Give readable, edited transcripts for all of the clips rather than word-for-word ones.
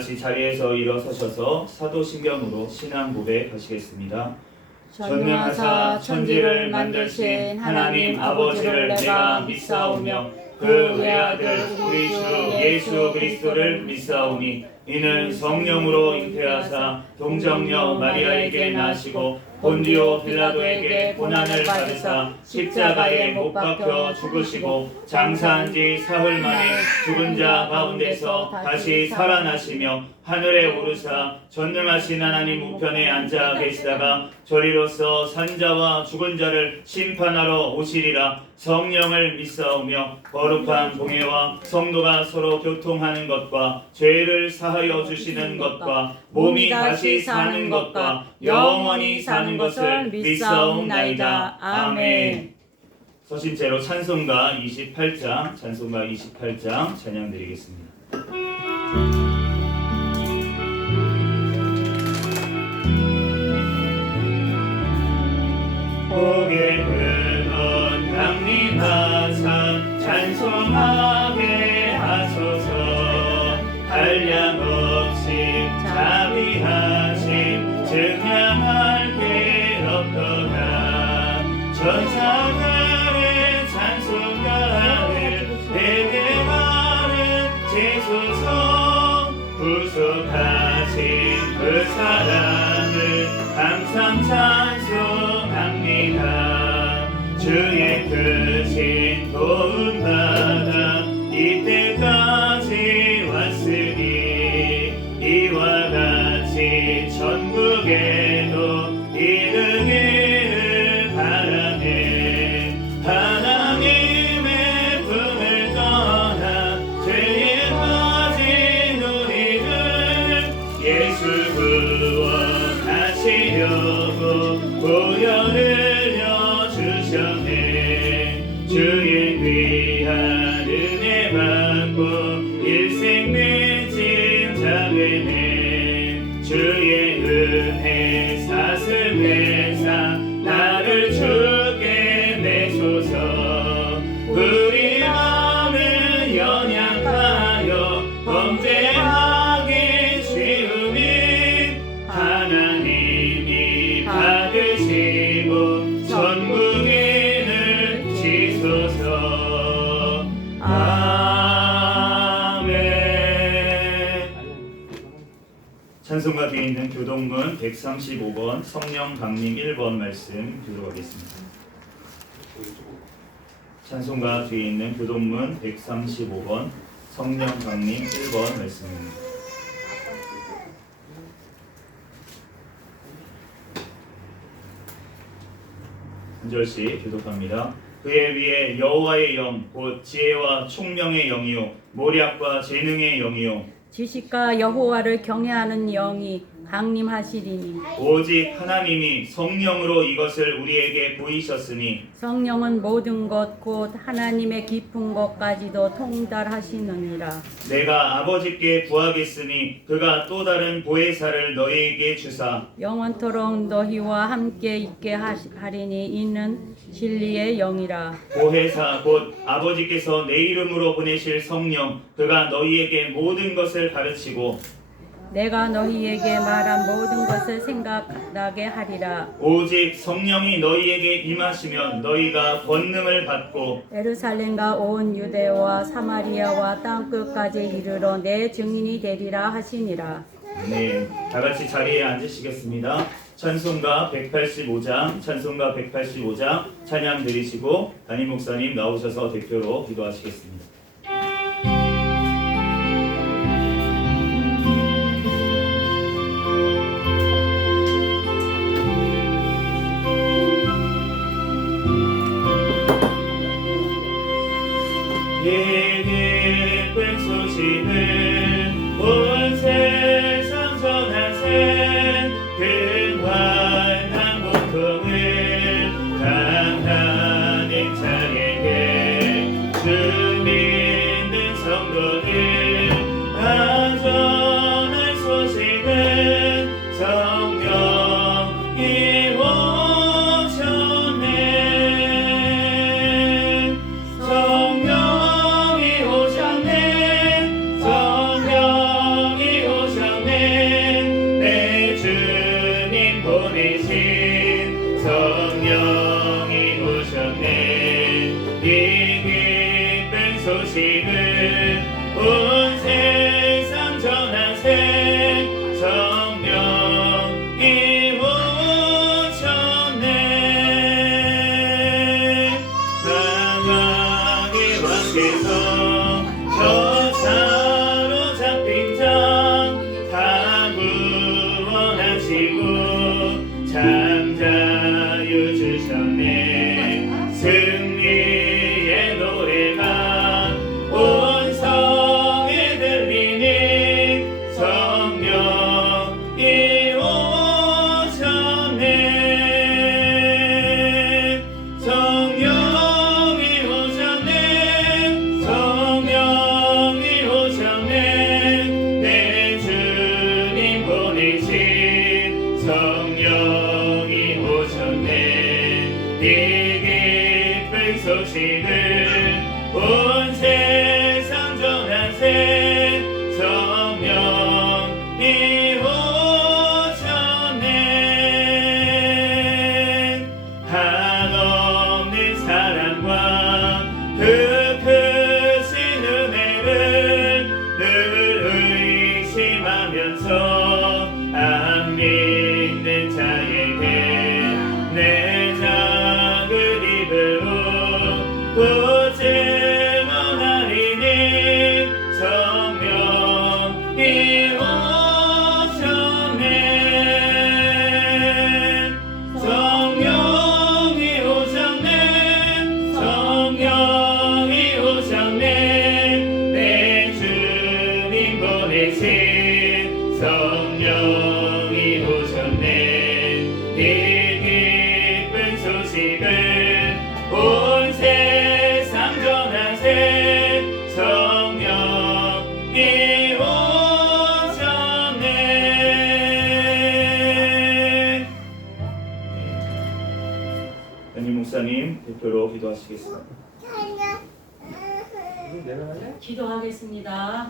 같이 자리에서 일어서셔서 사도신경으로 신앙 고백하시겠습니다. 전능하사 천지를 만드신 하나님 아버지를 내가 믿사오며 그 외아들 우리 주 예수 그리스도를 믿사오니 이는 성령으로 잉태하사 동정녀 마리아에게 나시고 본디오 빌라도에게 고난을 받으사 십자가에 못 박혀 죽으시고 장사한 지 사흘 만에 죽은 자 가운데서 다시 살아나시며 하늘에 오르사 전능하신 하나님 우편에 앉아 계시다가 저리로서 산자와 죽은 자를 심판하러 오시리라. 성령을 믿사오며 거룩한 공예와 성도가 서로 교통하는 것과 죄를 사하여 주시는 것과 몸이 다시 사는 것과 영원히 사는 것을 믿사옵나이다. 아멘. 서신 제로 찬송가 28장 찬양 드리겠습니다. 고개 끄던 강림하사 찬송하게 하소서. 한량없이 자비하심 증량할 게 없도다. 천사들의 찬송가를 내게 바른 제소서. 구속하신 그 사랑을 항상 찬송합니다. 주의 크신 도움 받아 이때까지 왔으니 이와 같이 천국에도 이르기를 바라네. 하나님의 품을 떠나 죄에 빠진 우리를 예수 구원하시려고 보혈을 주셨네. 주의 귀한 은혜 받고 일생 맺은 자되네. 주의 은혜 사슬내사 나를 주게 내소서. 우리 마음을 연약하여 범죄하기 쉬우니 하나님이 받으시고 천국인을 지소서. 아멘. 찬송가 뒤에 있는 교동문 135번 성령 강림 1번 말씀 들어가겠습니다. 찬송가 뒤에 있는 교동문 135번 성령 강림 1번 말씀입니다. 한 절씩 교독합니다. 그의 위에 여호와의 영 곧 지혜와 총명의 영이요 모략과 재능의 영이요 지식과 여호와를 경외하는 영이 강림하시리니 오직 하나님이 성령으로 이것을 우리에게 보이셨으니 성령은 모든 것 곧 하나님의 깊은 것까지도 통달하시느니라. 내가 아버지께 구하겠으니 그가 또 다른 보혜사를 너희에게 주사 영원토록 너희와 함께 있게 하리니 이는 진리의 영이라. 보혜사 곧 아버지께서 내 이름으로 보내실 성령 그가 너희에게 모든 것을 가르치고 내가 너희에게 말한 모든 것을 생각나게 하리라. 오직 성령이 너희에게 임하시면 너희가 권능을 받고 예루살렘과 온 유대와 사마리아와 땅끝까지 이르러 내 증인이 되리라 하시니라. 네, 다 같이 자리에 앉으시겠습니다. 찬송가 185장 찬양 드리시고 담임 목사님 나오셔서 대표로 기도하시겠습니다. 기쁜 소식을 온 세상 전하세. 그 환난 고통을 당하는 자에게 주님 주소서. 저 사로잡힌 자 다 구원하시고 잠자유 주셨네. 승리의 노래가 온 성에 들리니 성령이 오셨네. 성령이 오셨네. 성령이 오셨네. 내 주님 보내신 성령이 오셨네. 이 기쁜 소식을 온 세상 전하세. 성령이 오셨네. 한없는 사랑과 그 크신 은혜를 늘 의심하면서 안 믿는 자에게 내 작은 입으로 또 증언하리니 성령이 오셨네. 성령이 오셨네. 성령이 오셨네. 내 주님 보내신 성령이 오셨네. 이 기쁜 소식을 온 세상 전하세. 성령이 오셨네. 연임 목사님 대표로 기도하시겠습니다. 기도하겠습니다.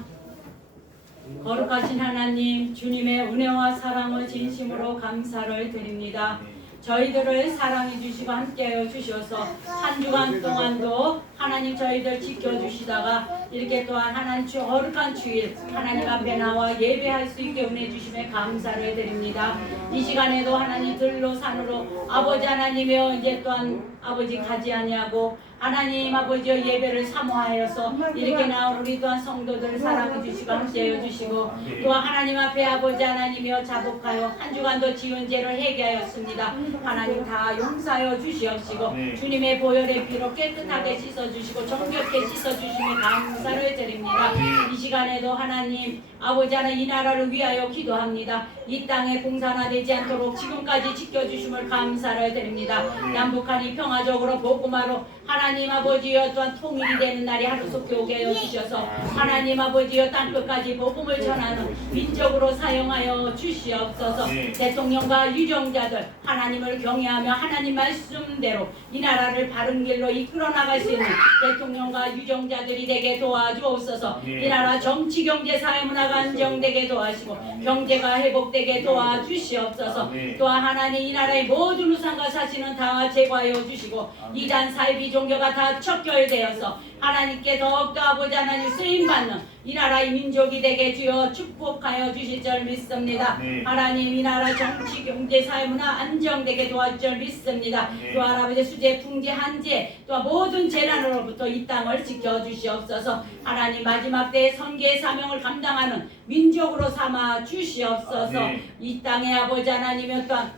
거룩하신 하나님, 주님의 은혜와 사랑을 진심으로 감사를 드립니다. 저희들을 사랑해 주시고 함께하여 주셔서 한 주간 동안도 하나님 저희들 지켜주시다가 이렇게 또한 하나님 주 거룩한 주일 하나님 앞에 나와 예배할 수 있게 은혜 주심에 감사를 드립니다. 이 시간에도 하나님 들로 산으로 아버지 하나님이여 이제 또한 아버지 가지 아니하고 하나님 아버지여 예배를 사모하여서 이렇게 나온 우리 또한 성도들 사랑해 주시고 함께하여 주시고 또한 하나님 앞에 아버지 하나님이여 자복하여 한 주간도 지은 죄를 회개하였습니다. 하나님 다 용서하여 주시옵시고 주님의 보혈의 피로 깨끗하게 씻어주시고 정결케 씻어주심에 감사를 드립니다. 이 시간에도 하나님 아버지 하나님 이 나라를 위하여 기도합니다. 이 땅에 공산화되지 않도록 지금까지 지켜주심을 감사를 드립니다. 남북한이 평화적으로 복음화로 하나님 아버지여 또한 통일이 되는 날이 하루속히 오게 하여 주셔서 하나님 아버지여 땅끝까지 복음을 전하는 민족으로 사용하여 주시옵소서. 대통령과 유정자들 하나님을 경외하며 하나님 말씀대로 이 나라를 바른 길로 이끌어 나갈 수 있는 대통령과 유정자들이 되게 도와주옵소서. 이 나라 정치 경제 사회 문화가 안정되게 도와주시고 경제가 회복되게 도와주시옵소서. 또한 하나님 이 나라의 모든 우상과 사신은 다 제거하여 주시고 이단 사이비 종교가 다 척결되어서 하나님께 더욱더 아버지 하나님 쓰임받는 이 나라의 민족이 되게 주여 축복하여 주실 줄 믿습니다. 하나님 이 나라 정치 경제 사회 문화 안정되게 도와줄 줄 믿습니다. 또한 아버지 수재 풍재 한재 또 모든 재난으로부터 이 땅을 지켜주시옵소서. 하나님 마지막 때의 선교의 사명을 감당하는 민족으로 삼아 주시옵소서. 이 땅에 아버지 하나님의 또한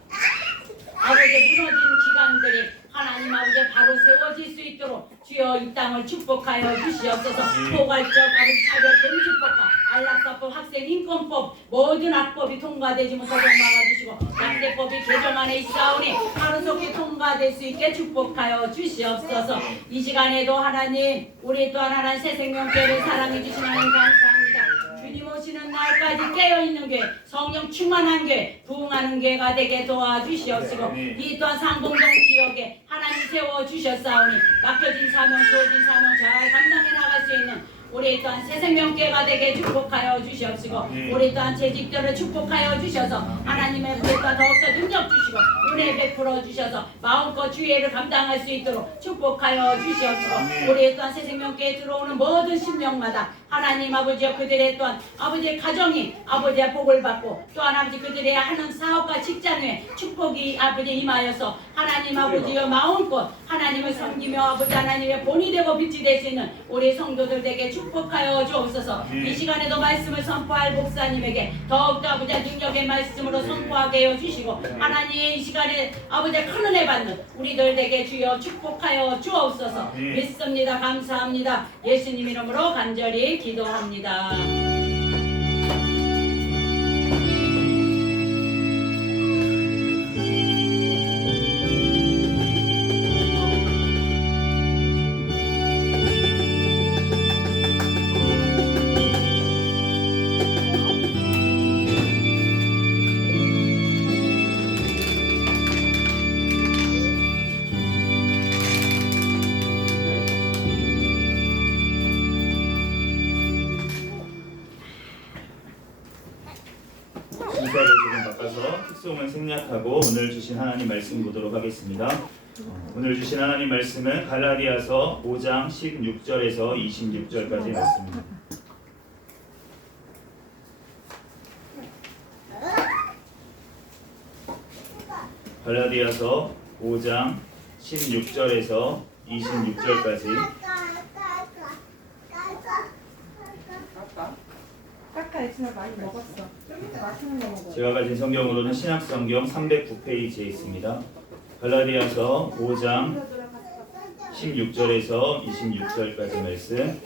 아버지 무너진 기관들이 하나님 아버지 바로 세워질 수 있도록 주여 이 땅을 축복하여 주시옵소서. 포괄적 아버지 차별 금지법과 안락사법 학생 인권법 모든 악법이 통과되지 못하게 막아주시고 약대법이 개정안에 있사오니 하루속히 통과될 수 있게 축복하여 주시옵소서. 이 시간에도 하나님 우리 또한 하나님 새생명교회를 사랑해 주신 하나님 감사합니다. 주님 오시는 날까지 깨어있는 교회 성령 충만한 교회 부흥하는 교회가 되게 도와주시옵시고 이 또한 상봉동 지역에 하나님 세워주셨사오니 막혀진 사명 주어진 사명 잘 감당해 나갈 수 있는 우리 또한 새생명교회가 되게 축복하여 주시옵시고 아멘. 우리 또한 재직들을 축복하여 주셔서 하나님의 우리가 더욱더 능력 주시고 은혜 베풀어 주셔서 마음껏 주의를 감당할 수 있도록 축복하여 주시옵시고 아멘. 우리 또한 새생명교회에 들어오는 모든 신명마다 하나님 아버지여 그들의 또한 아버지의 가정이 아버지의 복을 받고 또한 아버지 그들의 하는 사업과 직장에 축복이 아버지 임하여서 하나님 아버지여 마음껏 하나님을 섬기며 아버지 하나님의 본이 되고 빛이 될 수 있는 우리 성도들에게 축복하여 주옵소서. 아멘. 이 시간에도 말씀을 선포할 목사님에게 더욱더 아버지 능력의 말씀으로 선포하게 해주시고 하나님 이 시간에 아버지 큰 은혜 받는 우리들에게 주여 축복하여 주옵소서. 아멘. 믿습니다. 감사합니다. 예수님 이름으로 간절히 기도합니다. 순서를 조금 바꿔서 특송을 생략하고 오늘 주신 하나님 말씀 보도록 하겠습니다. 오늘 주신 하나님 말씀은 갈라디아서 5장 16절에서 26절까지 말씀입니다. 갈라디아서 5장 16절에서 26절까지 까까 예전에 많이 먹었어. 맛있는 거 먹어. 제가 가진 성경으로는 신약성경 309페이지에 있습니다. 갈라디아서 5장 16절에서 26절까지 말씀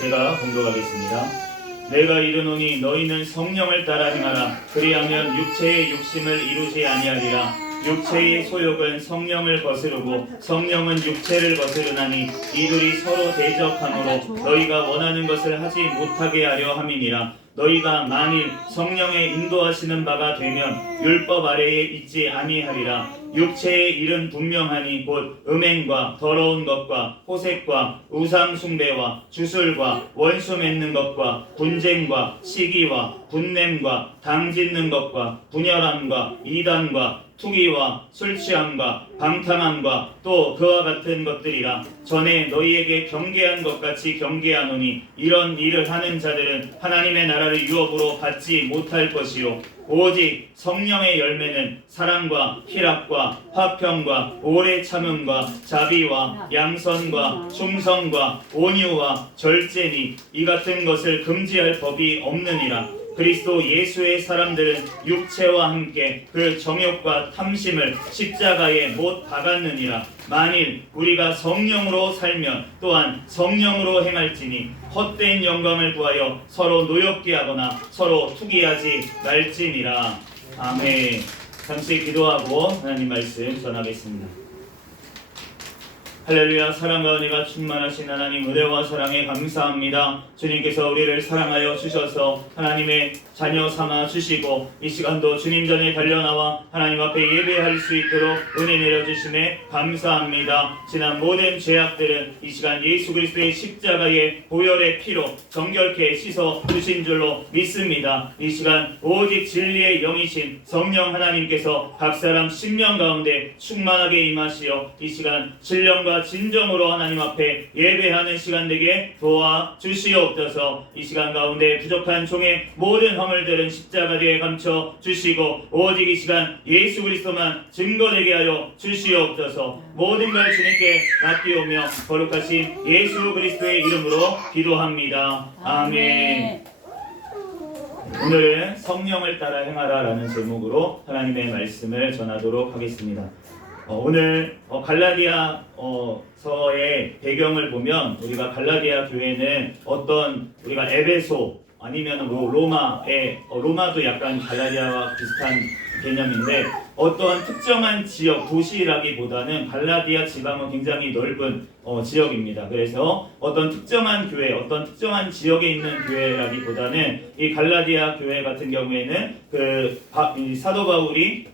제가 봉독하겠습니다. 내가 이르노니 너희는 성령을 따라 행하라. 그리하면 육체의 욕심을 이루지 아니하리라. 육체의 소욕은 성령을 거스르고 성령은 육체를 거스르나니 이들이 서로 대적하므로 너희가 원하는 것을 하지 못하게 하려 함이니라. 너희가 만일 성령의 인도하시는 바가 되면 율법 아래에 있지 아니하리라. 육체의 일은 분명하니 곧 음행과 더러운 것과 호색과 우상 숭배와 주술과 원수 맺는 것과 분쟁과 시기와 분냄과 당 짓는 것과 분열함과 이단과 투기와 술취함과 방탕함과 또 그와 같은 것들이라. 전에 너희에게 경계한 것 같이 경계하노니 이런 일을 하는 자들은 하나님의 나라를 유업으로 받지 못할 것이요 오직 성령의 열매는 사랑과 희락과 화평과 오래 참음과 자비와 양선과 충성과 온유와 절제니 이 같은 것을 금지할 법이 없느니라. 그리스도 예수의 사람들은 육체와 함께 그 정욕과 탐심을 십자가에 못 박았느니라. 만일 우리가 성령으로 살면 또한 성령으로 행할지니 헛된 영광을 구하여 서로 노엽게 하거나 서로 투기하지 말지니라. 아멘. 잠시 기도하고 하나님 말씀 전하겠습니다. 할렐루야. 사랑과 은혜가 충만하신 하나님 은혜와 사랑에 감사합니다. 주님께서 우리를 사랑하여 주셔서 하나님의 자녀 삼아 주시고 이 시간도 주님 전에 달려나와 하나님 앞에 예배할 수 있도록 은혜 내려주심에 감사합니다. 지난 모든 죄악들은 이 시간 예수 그리스도의 십자가의 보혈의 피로 정결케 씻어 주신 줄로 믿습니다. 이 시간 오직 진리의 영이신 성령 하나님께서 각 사람 심령 가운데 충만하게 임하시어 이 시간 신령과 진정으로 하나님 앞에 예배하는 시간 되게 도와주시옵소서. 이 시간 가운데 부족한 종의 모든 허물들은 십자가에 감춰 주시고 오직 이 시간 예수 그리스도만 증거되게 하여 주시옵소서. 모든 걸 주님께 맡기오며 거룩하신 예수 그리스도의 이름으로 기도합니다. 아멘. 오늘은 성령을 따라 행하라 라는 제목으로 하나님의 말씀을 전하도록 하겠습니다. 오늘 갈라디아서의 배경을 보면 우리가 갈라디아 교회는 어떤 우리가 에베소 아니면 로마도 약간 갈라디아와 비슷한 개념인데 어떠한 특정한 지역 도시라기보다는 갈라디아 지방은 굉장히 넓은 지역입니다. 그래서 어떤 특정한 교회, 어떤 특정한 지역에 있는 교회라기보다는 이 갈라디아 교회 같은 경우에는 이 사도 바울이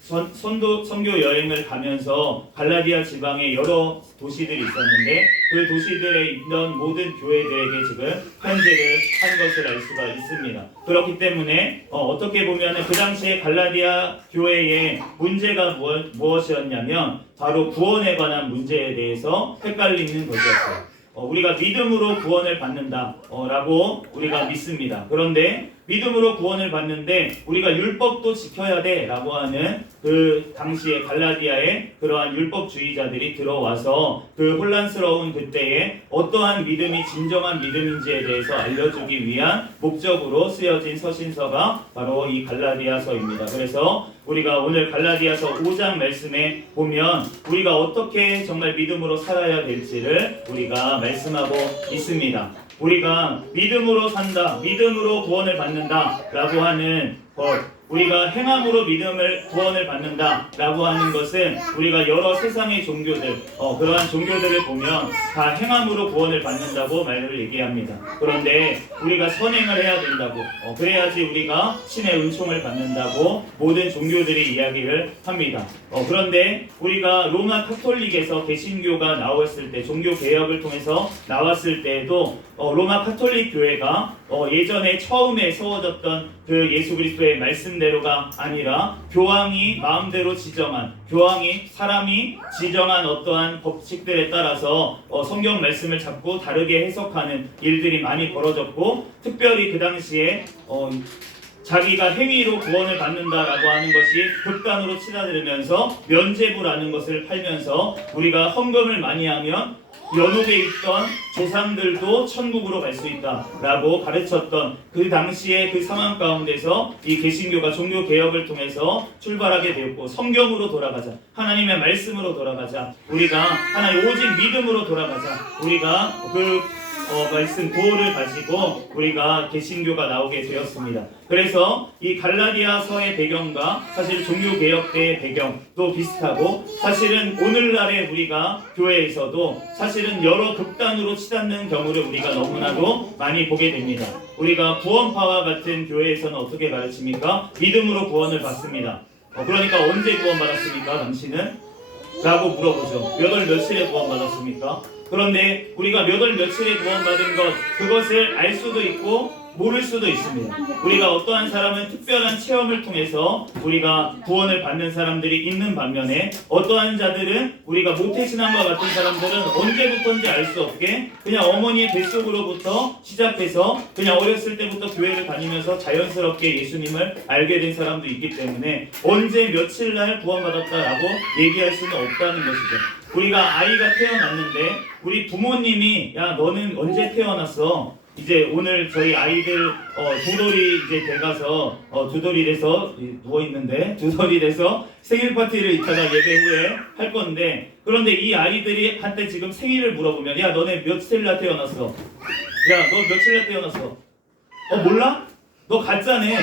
선교 여행을 가면서 갈라디아 지방에 여러 도시들이 있었는데 그 도시들에 있던 모든 교회들에게 지금 편지를 한 것을 알 수가 있습니다. 그렇기 때문에 어떻게 보면 그 당시에 갈라디아 교회의 문제가 무엇이었냐면 바로 구원에 관한 문제에 대해서 헷갈리는 것이었어요. 우리가 믿음으로 구원을 받는다라고 우리가 믿습니다. 그런데 믿음으로 구원을 받는데 우리가 율법도 지켜야 돼라고 하는 그 당시에 갈라디아에 그러한 율법주의자들이 들어와서 그 혼란스러운 그때에 어떠한 믿음이 진정한 믿음인지에 대해서 알려주기 위한 목적으로 쓰여진 서신서가 바로 이 갈라디아서입니다. 그래서 우리가 오늘 갈라디아서 5장 말씀에 보면 우리가 어떻게 정말 믿음으로 살아야 될지를 우리가 말씀하고 있습니다. 우리가 믿음으로 산다, 믿음으로 구원을 받는다 라고 하는 것, 우리가 행함으로 구원을 받는다 라고 하는 것은 우리가 여러 세상의 종교들, 그러한 종교들을 보면 다 행함으로 구원을 받는다고 말을 얘기합니다. 그런데 우리가 선행을 해야 된다고, 그래야지 우리가 신의 은총을 받는다고 모든 종교들이 이야기를 합니다. 그런데 우리가 로마 카톨릭에서 개신교가 나왔을 때, 종교 개혁을 통해서 나왔을 때에도 로마 카톨릭 교회가 예전에 처음에 세워졌던 그 예수 그리스도의 말씀대로가 아니라 교황이 마음대로 지정한, 사람이 지정한 어떠한 법칙들에 따라서 성경 말씀을 자꾸 다르게 해석하는 일들이 많이 벌어졌고, 특별히 그 당시에 자기가 행위로 구원을 받는다라고 하는 것이 극단으로 치닫으면서 면죄부라는 것을 팔면서 우리가 헌금을 많이 하면 연옥에 있던 조상들도 천국으로 갈 수 있다라고 가르쳤던 그 당시의 그 상황 가운데서 이 개신교가 종교 개혁을 통해서 출발하게 되었고, 성경으로 돌아가자, 하나님의 말씀으로 돌아가자, 우리가 하나님 오직 믿음으로 돌아가자, 우리가 말씀 구호를 가지고 우리가 개신교가 나오게 되었습니다. 그래서 이 갈라디아서의 배경과 사실 종교개혁 때의 배경도 비슷하고, 사실은 오늘날의 우리가 교회에서도 사실은 여러 극단으로 치닫는 경우를 우리가 너무나도 많이 보게 됩니다. 우리가 구원파와 같은 교회에서는 어떻게 가르칩니까? 믿음으로 구원을 받습니다. 그러니까 언제 구원받았습니까? 당신은? 라고 물어보죠. 몇 월 며칠에 구원받았습니까? 그런데 우리가 몇 월 며칠에 구원받은 것, 그것을 알 수도 있고 모를 수도 있습니다. 우리가 어떠한 사람은 특별한 체험을 통해서 우리가 구원을 받는 사람들이 있는 반면에, 어떠한 자들은 우리가 모태신앙과 같은 사람들은 언제부터인지 알 수 없게 그냥 어머니의 뱃속으로부터 시작해서 그냥 어렸을 때부터 교회를 다니면서 자연스럽게 예수님을 알게 된 사람도 있기 때문에 언제 며칠 날 구원받았다라고 얘기할 수는 없다는 것이죠. 우리가 아이가 태어났는데 우리 부모님이 야 너는 언제 태어났어? 이제 오늘 저희 아이들 두돌이 이제 돼가서 두돌이 돼서 누워있는데 두돌이 돼서 생일 파티를 이따가 예배 후에 할 건데, 그런데 이 아이들이 한테 지금 생일을 물어보면 야 너네 며칠 날 태어났어? 야 너 며칠 날 태어났어? 몰라? 너 가짜네.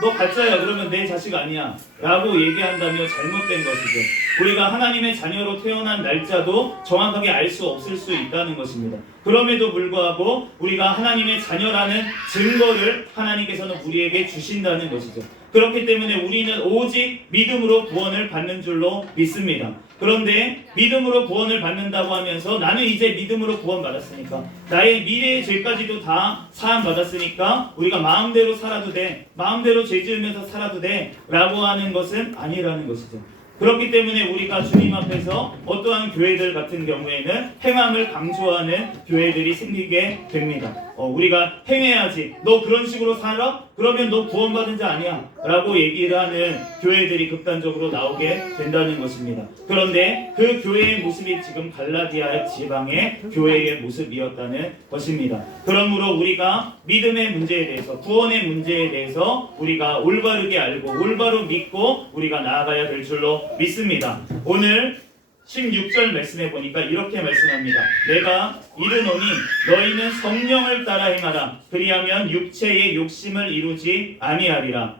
너 가짜야. 그러면 내 자식 아니야 라고 얘기한다면 잘못된 것이죠. 우리가 하나님의 자녀로 태어난 날짜도 정확하게 알 수 없을 수 있다는 것입니다. 그럼에도 불구하고 우리가 하나님의 자녀라는 증거를 하나님께서는 우리에게 주신다는 것이죠. 그렇기 때문에 우리는 오직 믿음으로 구원을 받는 줄로 믿습니다. 그런데 믿음으로 구원을 받는다고 하면서 나는 이제 믿음으로 구원받았으니까, 나의 미래의 죄까지도 다 사함받았으니까 우리가 마음대로 살아도 돼, 마음대로 죄 지으면서 살아도 돼 라고 하는 것은 아니라는 것이죠. 그렇기 때문에 우리가 주님 앞에서 어떠한 교회들 같은 경우에는 행함을 강조하는 교회들이 생기게 됩니다. 우리가 행해야지, 너 그런 식으로 살아? 그러면 너 구원받은 자 아니야 라고 얘기를 하는 교회들이 극단적으로 나오게 된다는 것입니다. 그런데 그 교회의 모습이 지금 갈라디아 지방의 교회의 모습이었다는 것입니다. 그러므로 우리가 믿음의 문제에 대해서, 구원의 문제에 대해서 우리가 올바르게 알고 올바로 믿고 우리가 나아가야 될 줄로 믿습니다. 오늘 16절 말씀해 보니까 이렇게 말씀합니다. 내가 이르노니 너희는 성령을 따라 행하라. 그리하면 육체의 욕심을 이루지 아니하리라.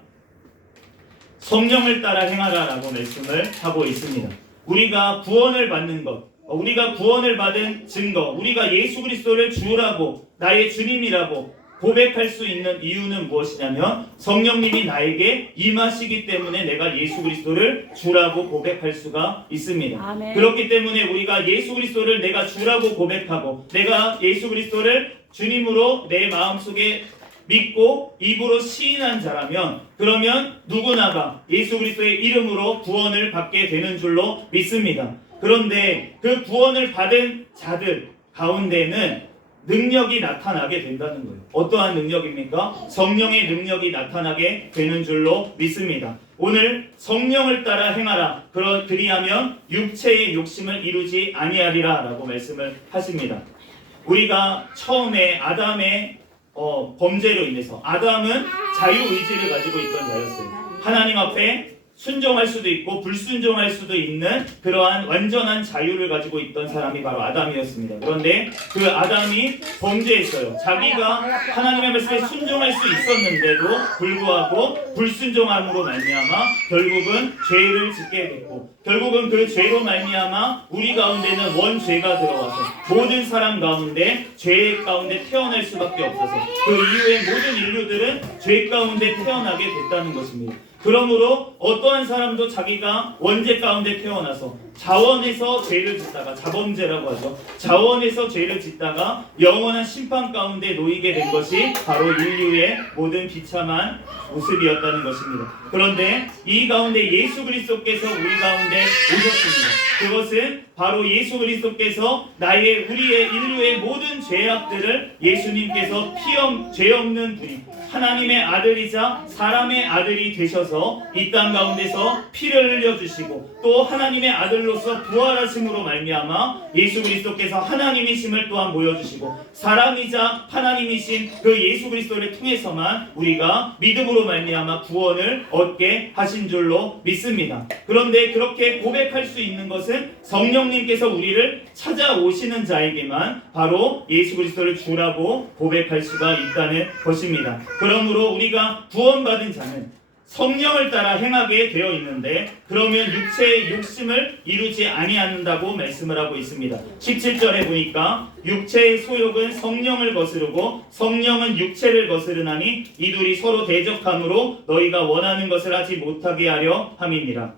성령을 따라 행하라 라고 말씀을 하고 있습니다. 우리가 구원을 받는 것, 우리가 구원을 받은 증거, 우리가 예수 그리스도를 주라고, 나의 주님이라고 고백할 수 있는 이유는 무엇이냐면 성령님이 나에게 임하시기 때문에 내가 예수 그리스도를 주라고 고백할 수가 있습니다. 아멘. 그렇기 때문에 우리가 예수 그리스도를 내가 주라고 고백하고 내가 예수 그리스도를 주님으로 내 마음속에 믿고 입으로 시인한 자라면 그러면 누구나가 예수 그리스도의 이름으로 구원을 받게 되는 줄로 믿습니다. 그런데 그 구원을 받은 자들 가운데는 능력이 나타나게 된다는 거예요. 어떠한 능력입니까? 성령의 능력이 나타나게 되는 줄로 믿습니다. 오늘 성령을 따라 행하라. 그리하면 육체의 욕심을 이루지 아니하리라 라고 말씀을 하십니다. 우리가 처음에 아담의 범죄로 인해서 아담은 자유의지를 가지고 있던 자였어요. 하나님 앞에 순종할 수도 있고 불순종할 수도 있는 그러한 완전한 자유를 가지고 있던 사람이 바로 아담이었습니다. 그런데 그 아담이 범죄했어요. 자기가 하나님의 말씀에 순종할 수 있었는데도 불구하고 불순종함으로 말미암아 결국은 죄를 짓게 됐고 결국은 그 죄로 말미암아 우리 가운데는 원죄가 들어와서 모든 사람 가운데 죄 가운데 태어날 수밖에 없어서 그 이후에 모든 인류들은 죄 가운데 태어나게 됐다는 것입니다. 그러므로 어떠한 사람도 자기가 원죄 가운데 태어나서 자원에서 죄를 짓다가 자범죄라고 하죠. 자원에서 죄를 짓다가 영원한 심판 가운데 놓이게 된 것이 바로 인류의 모든 비참한 모습이었다는 것입니다. 그런데 이 가운데 예수 그리스도께서 우리 가운데 오셨습니다. 그것은 바로 예수 그리스도께서 우리의 인류의 모든 죄악들을 예수님께서 죄 없는 분이 하나님의 아들이자 사람의 아들이 되셔서 이 땅 가운데서 피를 흘려주시고 또 하나님의 아들로서 부활하심으로 말미암아 예수 그리스도께서 하나님이심을 또한 보여주시고 사람이자 하나님이신 그 예수 그리스도를 통해서만 우리가 믿음으로 말미암아 구원을 얻게 하신 줄로 믿습니다. 그런데 그렇게 고백할 수 있는 것은 성령님께서 우리를 찾아오시는 자에게만 바로 예수 그리스도를 주라고 고백할 수가 있다는 것입니다. 그러므로 우리가 구원받은 자는 성령을 따라 행하게 되어 있는데 그러면 육체의 욕심을 이루지 아니한다고 말씀을 하고 있습니다. 17절에 보니까 육체의 소욕은 성령을 거스르고 성령은 육체를 거스르나니 이 둘이 서로 대적함으로 너희가 원하는 것을 하지 못하게 하려 함이니라.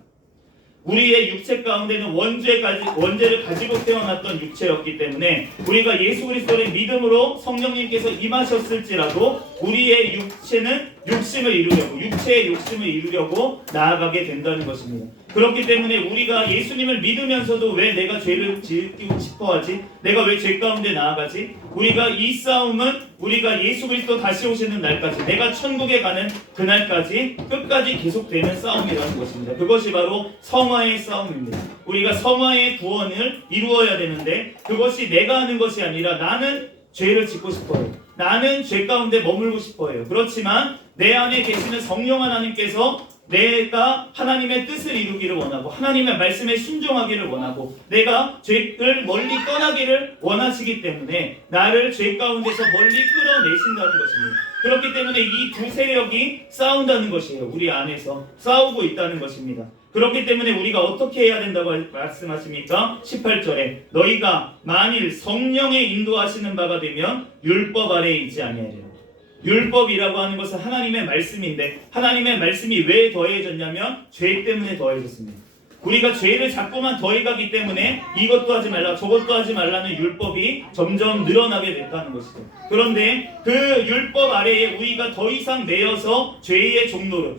우리의 육체 가운데는 원죄를 가지고 태어났던 육체였기 때문에 우리가 예수 그리스도의 믿음으로 성령님께서 임하셨을지라도 우리의 육체는 육체의 욕심을 이루려고 나아가게 된다는 것입니다. 그렇기 때문에 우리가 예수님을 믿으면서도 왜 내가 죄를 지키고 싶어하지? 내가 왜 죄 가운데 나아가지? 우리가 이 싸움은 우리가 예수 그리스도 다시 오시는 날까지 내가 천국에 가는 그날까지 끝까지 계속되는 싸움이라는 것입니다. 그것이 바로 성화의 싸움입니다. 우리가 성화의 구원을 이루어야 되는데 그것이 내가 하는 것이 아니라 나는 죄를 짓고 싶어요. 나는 죄 가운데 머물고 싶어요. 그렇지만 내 안에 계시는 성령 하나님께서 내가 하나님의 뜻을 이루기를 원하고 하나님의 말씀에 순종하기를 원하고 내가 죄를 멀리 떠나기를 원하시기 때문에 나를 죄 가운데서 멀리 끌어내신다는 것입니다. 그렇기 때문에 이 두 세력이 싸운다는 것이에요. 우리 안에서 싸우고 있다는 것입니다. 그렇기 때문에 우리가 어떻게 해야 된다고 말씀하십니까? 18절에 너희가 만일 성령의 인도하시는 바가 되면 율법 아래에 있지 아니하리라. 율법이라고 하는 것은 하나님의 말씀인데 하나님의 말씀이 왜 더해졌냐면 죄 때문에 더해졌습니다. 우리가 죄를 자꾸만 더해가기 때문에 이것도 하지 말라 저것도 하지 말라는 율법이 점점 늘어나게 됐다는 것이죠. 그런데 그 율법 아래에 우리가 더 이상 매여서 죄의 종로를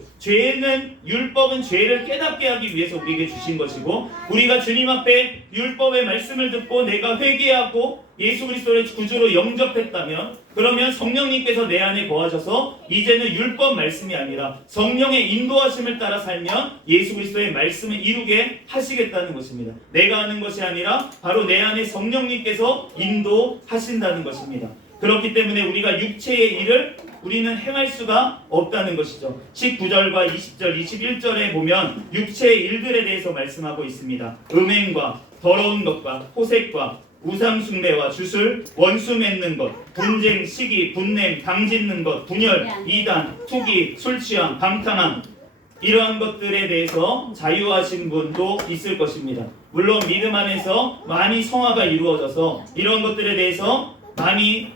율법은 죄를 깨닫게 하기 위해서 우리에게 주신 것이고 우리가 주님 앞에 율법의 말씀을 듣고 내가 회개하고 예수 그리스도를 구주로 영접했다면 그러면 성령님께서 내 안에 거하셔서 이제는 율법 말씀이 아니라 성령의 인도하심을 따라 살면 예수 그리스도의 말씀을 이루게 하시겠다는 것입니다. 내가 하는 것이 아니라 바로 내 안에 성령님께서 인도하신다는 것입니다. 그렇기 때문에 우리가 육체의 일을 우리는 행할 수가 없다는 것이죠. 19절과 20절, 21절에 보면 육체의 일들에 대해서 말씀하고 있습니다. 음행과 더러운 것과 호색과 우상숭배와 주술, 원수 맺는 것, 분쟁, 시기, 분냄, 당짓는 것, 분열, 이단, 투기, 술취함, 방탕함 이러한 것들에 대해서 자유하신 분도 있을 것입니다. 물론 믿음 안에서 많이 성화가 이루어져서 이런 것들에 대해서 많이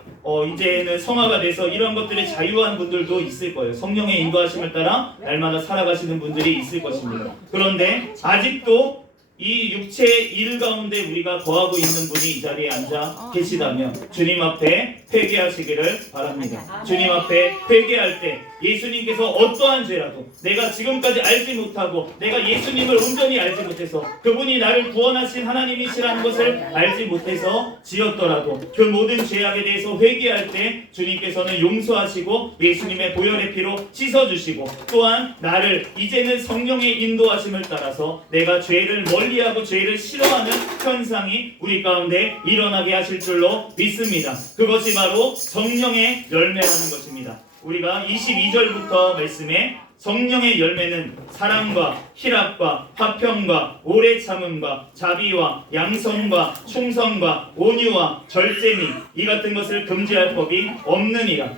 이제는 성화가 돼서 이런 것들에 자유한 분들도 있을 거예요. 성령의 인도하심을 따라 날마다 살아가시는 분들이 있을 것입니다. 그런데 아직도 이 육체의 일 가운데 우리가 거하고 있는 분이 이 자리에 앉아 계시다면 주님 앞에 회개하시기를 바랍니다. 주님 앞에 회개할 때 예수님께서 어떠한 죄라도 내가 지금까지 알지 못하고 내가 예수님을 온전히 알지 못해서 그분이 나를 구원하신 하나님이시라는 것을 알지 못해서 지었더라도 그 모든 죄악에 대해서 회개할 때 주님께서는 용서하시고 예수님의 보혈의 피로 씻어주시고 또한 나를 이제는 성령의 인도하심을 따라서 내가 죄를 멀리하고 죄를 싫어하는 현상이 우리 가운데 일어나게 하실 줄로 믿습니다. 그것이 바로 성령의 열매라는 것입니다. 우리가 22절부터 말씀에 성령의 열매는 사랑과 희락과 화평과 오래 참음과 자비와 양선과 충성과 온유와 절제니 이 같은 것을 금지할 법이 없느니라.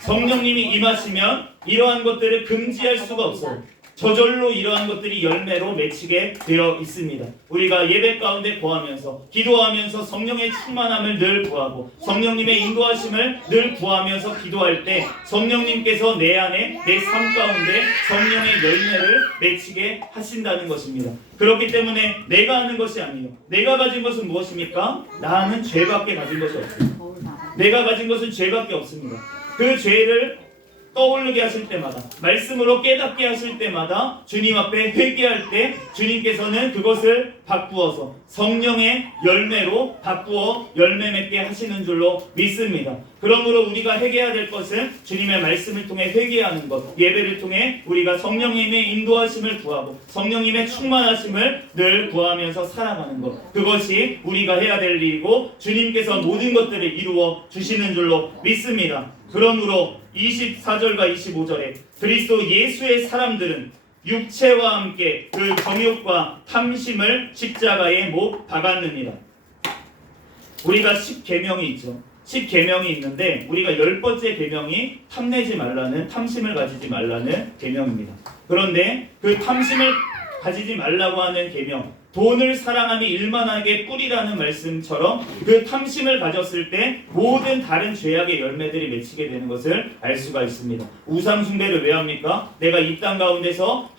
성령님이 임하시면 이러한 것들을 금지할 수가 없어요. 저절로 이러한 것들이 열매로 맺히게 되어 있습니다. 우리가 예배 가운데 구하면서 기도하면서 성령의 충만함을 늘 구하고 성령님의 인도하심을 늘 구하면서 기도할 때 성령님께서 내 안에 내 삶 가운데 성령의 열매를 맺히게 하신다는 것입니다. 그렇기 때문에 내가 하는 것이 아니에요. 내가 가진 것은 무엇입니까? 나는 죄밖에 가진 것이 없습니다. 내가 가진 것은 죄밖에 없습니다. 그 죄를 떠오르게 하실 때마다 말씀으로 깨닫게 하실 때마다 주님 앞에 회개할 때 주님께서는 그것을 바꾸어서 성령의 열매로 바꾸어 열매 맺게 하시는 줄로 믿습니다. 그러므로 우리가 회개해야 될 것은 주님의 말씀을 통해 회개하는 것, 예배를 통해 우리가 성령님의 인도하심을 구하고 성령님의 충만하심을 늘 구하면서 살아가는 것, 그것이 우리가 해야 될 일이고 주님께서 모든 것들을 이루어 주시는 줄로 믿습니다. 그러므로 24절과 25절에 그리스도 예수의 사람들은 육체와 함께 그 정욕과 탐심을 십자가에 못 박았느니라. 우리가 10계명이 있죠. 10계명이 있는데 우리가 10번째 계명이 탐내지 말라는, 탐심을 가지지 말라는 계명입니다. 그런데 그 탐심을 가지지 말라고 하는 계명, 돈을 사랑함이 일만하게 뿌리라는 말씀처럼 그 탐심을 가졌을 때 모든 다른 죄악의 열매들이 맺히게 되는 것을 알 수가 있습니다. 우상 숭배를 왜 합니까? 내가 이 땅 가운데서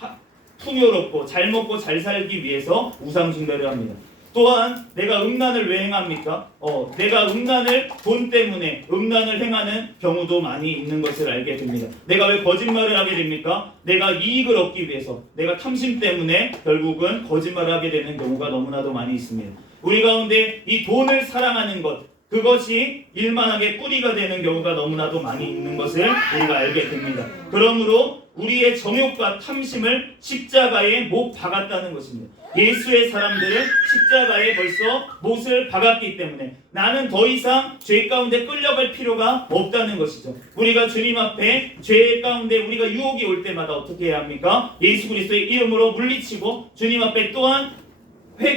풍요롭고 잘 먹고 잘 살기 위해서 우상 숭배를 합니다. 또한 내가 음란을 왜 행합니까? 내가 음란을 돈 때문에 음란을 행하는 경우도 많이 있는 것을 알게 됩니다. 내가 왜 거짓말을 하게 됩니까? 내가 이익을 얻기 위해서, 내가 탐심 때문에 결국은 거짓말을 하게 되는 경우가 너무나도 많이 있습니다. 우리 가운데 이 돈을 사랑하는 것, 그것이 일만하게 뿌리가 되는 경우가 너무나도 많이 있는 것을 우리가 알게 됩니다. 그러므로 우리의 정욕과 탐심을 십자가에 못 박았다는 것입니다. 예수의 사람들은 십자가에 벌써 못을 박았기 때문에 나는 더 이상 죄 가운데 끌려갈 필요가 없다는 것이죠. 우리가 주님 앞에 죄 가운데 우리가 유혹이 올 때마다 어떻게 해야 합니까? 예수 그리스도의 이름으로 물리치고 주님 앞에 또한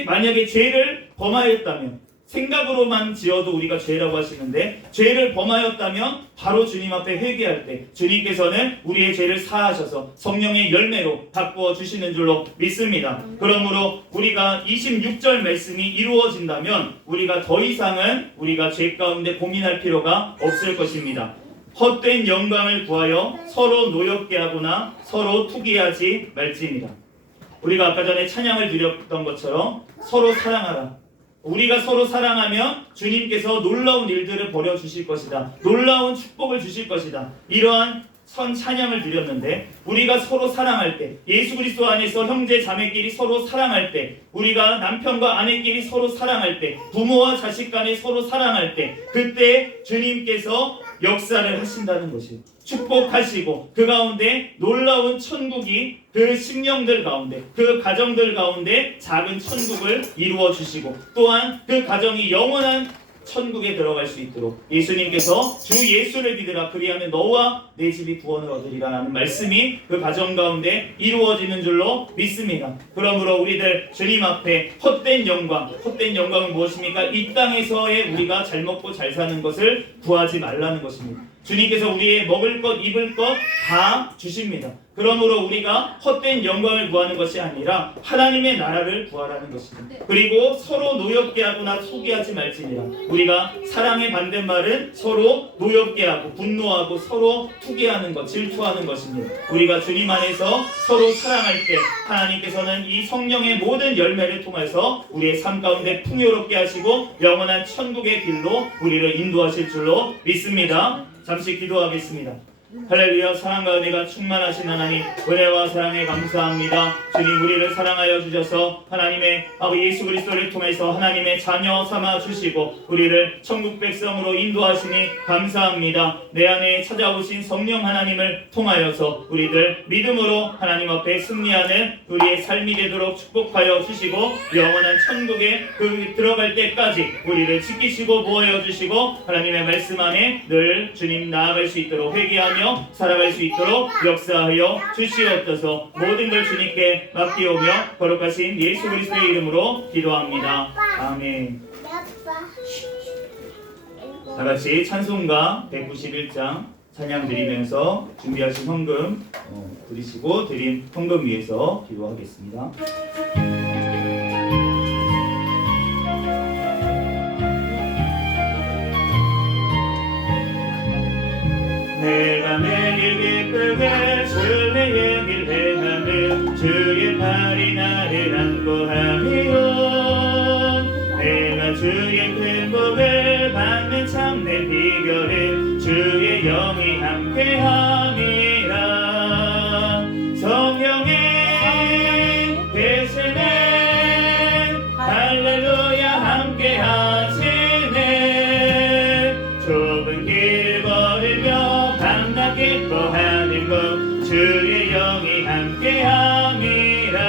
만약에 죄를 범하였다면, 생각으로만 지어도 우리가 죄라고 하시는데 죄를 범하였다면 바로 주님 앞에 회개할 때 주님께서는 우리의 죄를 사하셔서 성령의 열매로 바꾸어 주시는 줄로 믿습니다. 그러므로 우리가 26절 말씀이 이루어진다면 우리가 더 이상은 우리가 죄 가운데 고민할 필요가 없을 것입니다. 헛된 영광을 구하여 서로 노엽게 하거나 서로 투기하지 말지니라. 우리가 아까 전에 찬양을 드렸던 것처럼 서로 사랑하라. 우리가 서로 사랑하면 주님께서 놀라운 일들을 벌여주실 것이다. 놀라운 축복을 주실 것이다. 이러한 선 찬양을 드렸는데 우리가 서로 사랑할 때, 예수 그리스도 안에서 형제 자매끼리 서로 사랑할 때, 우리가 남편과 아내끼리 서로 사랑할 때, 부모와 자식 간에 서로 사랑할 때, 그때 주님께서 역사를 하신다는 것이에요. 축복하시고 그 가운데 놀라운 천국이 그 심령들 가운데, 그 가정들 가운데 작은 천국을 이루어 주시고 또한 그 가정이 영원한 천국에 들어갈 수 있도록 예수님께서 주 예수를 믿으라 그리하면 너와 내 집이 구원을 얻으리라는 말씀이 그 가정 가운데 이루어지는 줄로 믿습니다. 그러므로 우리들 주님 앞에 헛된 영광은 무엇입니까? 이 땅에서의 우리가 잘 먹고 잘 사는 것을 구하지 말라는 것입니다. 주님께서 우리의 먹을 것, 입을 것 다 주십니다. 그러므로 우리가 헛된 영광을 구하는 것이 아니라 하나님의 나라를 구하라는 것입니다. 그리고 서로 노엽게 하거나 소개하지 말지니라. 우리가 사랑의 반대말은 서로 노엽게 하고 분노하고 서로 투기하는 것, 질투하는 것입니다. 우리가 주님 안에서 서로 사랑할 때 하나님께서는 이 성령의 모든 열매를 통해서 우리의 삶 가운데 풍요롭게 하시고 영원한 천국의 길로 우리를 인도하실 줄로 믿습니다. 잠시 기도하겠습니다. 할렐루야. 사랑과 은혜가 충만하신 하나님, 은혜와 사랑에 감사합니다. 주님, 우리를 사랑하여 주셔서 하나님의 아버지 예수 그리스도를 통해서 하나님의 자녀 삼아 주시고 우리를 천국 백성으로 인도하시니 감사합니다. 내 안에 찾아오신 성령 하나님을 통하여서 우리들 믿음으로 하나님 앞에 승리하는 우리의 삶이 되도록 축복하여 주시고 영원한 천국에 들어갈 때까지 우리를 지키시고 보호하여 주시고 하나님의 말씀 안에 늘 주님 나아갈 수 있도록 회개하며 살아갈 수 있도록 역사하여 주시옵소서. 모든 걸 주님께 맡기오며 거룩하신 예수 그리스도의 이름으로 기도합니다. 아멘. 다 같이 찬송가 191장 찬양 드리면서 준비하신 헌금 드리시고 드린 헌금 위해서 기도하겠습니다. 내가 매일 기쁘게 주의 길 행하며 주의 팔이 나를 안고하며 내가 주의 큰 복을 받는 참된 비결은 주의 영이 함께함이라. 성령의 계시네 할렐루야 함께하시네. 좁은 길을 걸으며 밤낮 기뻐하는 것 주의 영이 함께함이라.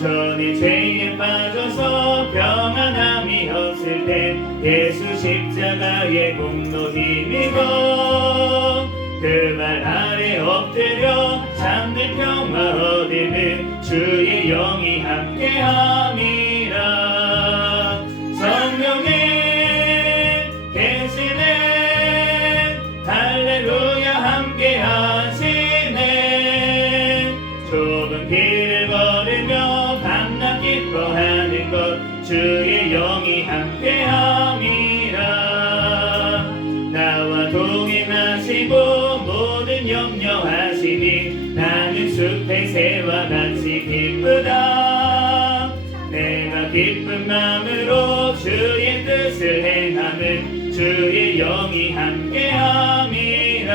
전에 죄에 빠져서 평안함이 없을 때 예수 십자가의 공로 힘입어 그 말 아래 엎드려 잠든 평화 얻으면 주의 영이 함께함이라. 성령의 계시네 할렐루야 함께하시네. 좁은 길을 걸으며 밤낮 기뻐하는 것 주의 영이 함께함이라. 나와 동행하시고 모든 염려하시니 나는 숲의 새와 같이 기쁘다. 내가 기쁜 마음으로 주의 뜻을 행하는 주의 영이 함께함이라.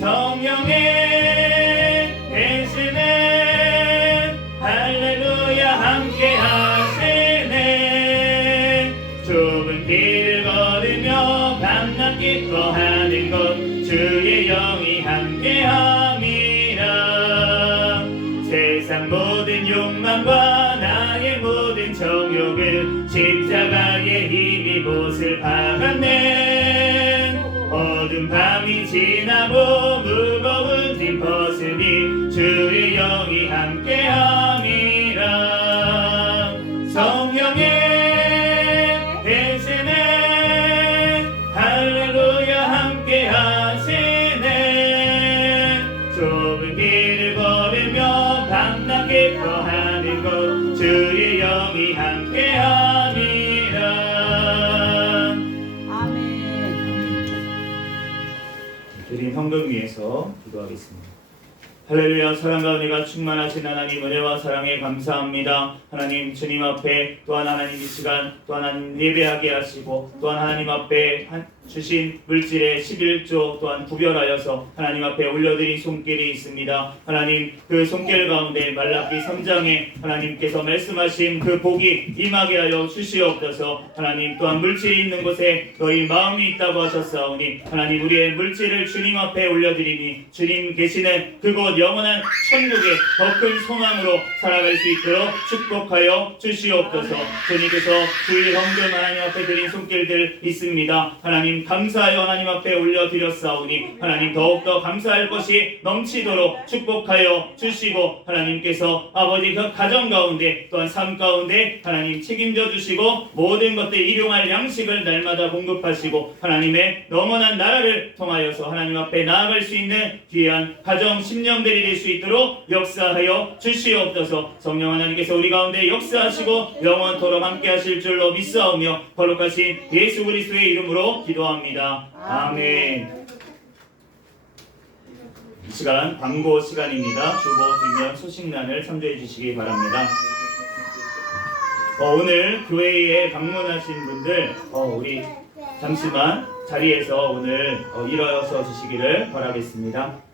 성령의 계시네 할렐루야 함께하시네. 좁은 길을 걸으며 밤낮 기뻐하는 것 주의 영이 함께함이라. 세상 모든 욕망과 나의 모든 정욕은 십자가의 힘이 못을 박았네. 어두운 밤이 지나고 무거운 짐 벗으니 주의 영이 함께함이라. 성령의 계시네 할렐루야 함께하시네. 좁은 길을 걸으며 밤낮 기뻐하는 것 주의 영이 함께함이라. 아멘. 드린 헌금 위해서 기도하겠습니다. 할렐루야. 사랑과 은혜가 충만하신 하나님, 은혜와 사랑에 감사합니다. 하나님, 주님 앞에 또한 하나님 이 시간 또한 하나님 예배하게 하시고 또한 하나님 앞에 주신 물질의 11조 또한 구별하여서 하나님 앞에 올려드린 손길이 있습니다. 하나님, 그 손길 가운데 말라기 3장에 하나님께서 말씀하신 그 복이 임하게 하여 주시옵소서. 하나님, 또한 물질이 있는 곳에 너희 마음이 있다고 하셨사오니 하나님, 우리의 물질을 주님 앞에 올려드리니 주님 계시는 그곳 영원한 천국의 더 큰 소망으로 살아갈 수 있도록 축복하여 주시옵소서. 주님께서 주일 헌금 하나님 앞에 드린 손길들 있습니다. 하나님, 하나님 감사하여 하나님 앞에 올려드렸사오니 하나님 더욱더 감사할 것이 넘치도록 축복하여 주시고 하나님께서 아버지 그 가정 가운데 또한 삶 가운데 하나님 책임져 주시고 모든 것들 일용할 양식을 날마다 공급하시고 하나님의 영원한 나라를 통하여서 하나님 앞에 나아갈 수 있는 귀한 가정 심령들이 될 수 있도록 역사하여 주시옵소서. 성령 하나님께서 우리 가운데 역사하시고 영원토록 함께 하실 줄로 믿사오며 거룩하신 예수 그리스도의 이름으로 기도합니다. 아멘. 이 시간 광고 시간입니다. 주보 뒷면 소식란을 참조해 주시기 바랍니다. 오늘 교회에 방문하신 분들 우리 잠시만 자리에서 오늘 일어서 주시기를 바라겠습니다.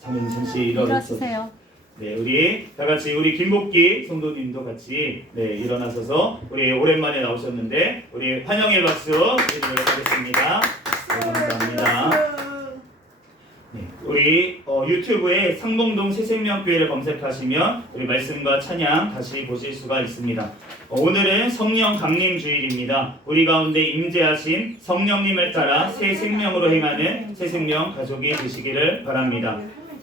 잠시 일어서세요. 네, 우리 다 같이 우리 김복기 성도님도 같이 일어나셔서 우리 오랜만에 나오셨는데 우리 환영의 박수 드리도록 하겠습니다. 네, 감사합니다. 네, 우리 유튜브에 상봉동 새생명교회를 검색하시면 우리 말씀과 찬양 다시 보실 수가 있습니다. 오늘은 성령 강림 주일입니다. 우리 가운데 임재하신 성령님을 따라 새 생명으로 행하는 새생명 가족이 되시기를 바랍니다.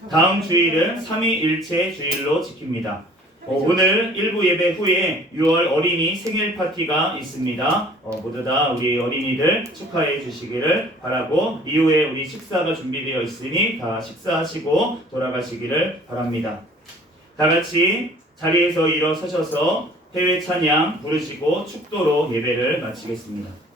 다음 주일은 삼위일체 주일로 지킵니다. 오늘 일부 예배 후에 6월 어린이 생일 파티가 있습니다. 모두 다 우리 어린이들 축하해 주시기를 바라고 이후에 우리 식사가 준비되어 있으니 다 식사하시고 돌아가시기를 바랍니다. 다 같이 자리에서 일어서셔서 해외 찬양 부르시고 축도로 예배를 마치겠습니다.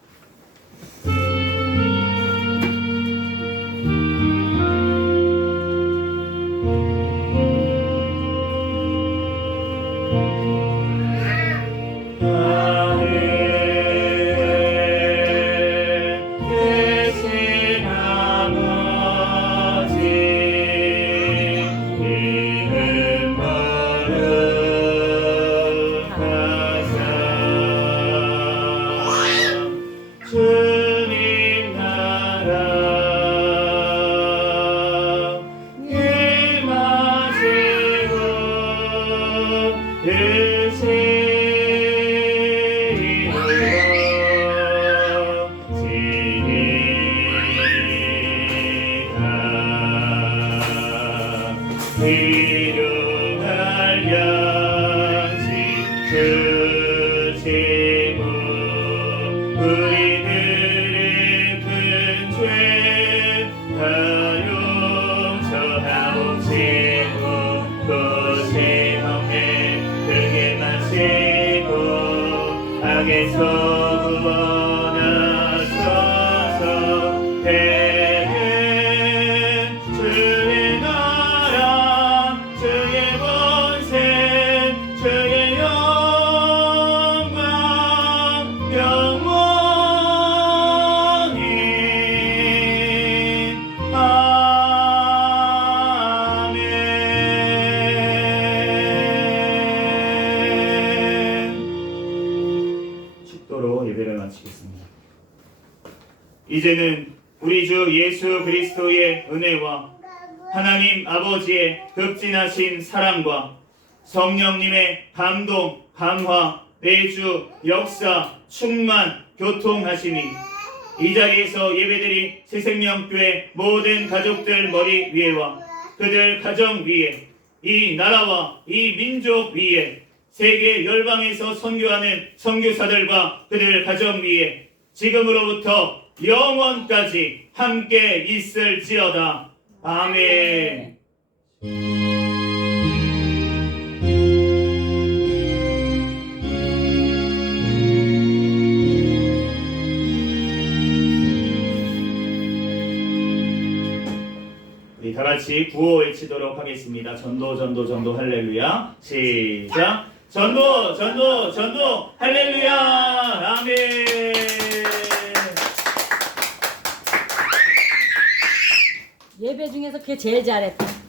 이제는 우리 주 예수 그리스도의 은혜와 하나님 아버지의 극진하신 사랑과 성령님의 감동, 감화, 내주, 역사, 충만, 교통하심이 이 자리에서 예배드린 새생명교회 모든 가족들 머리 위에와 그들 가정 위에 이 나라와 이 민족 위에 세계 열방에서 선교하는 선교사들과 그들 가정 위에 지금으로부터 영원까지 함께 있을지어다. 아멘. 우리 다 같이 구호 외치도록 하겠습니다. 전도 전도 전도 할렐루야. 시작. 전도 전도 전도 할렐루야. 아멘. 예배 중에서 그게 제일 잘했다.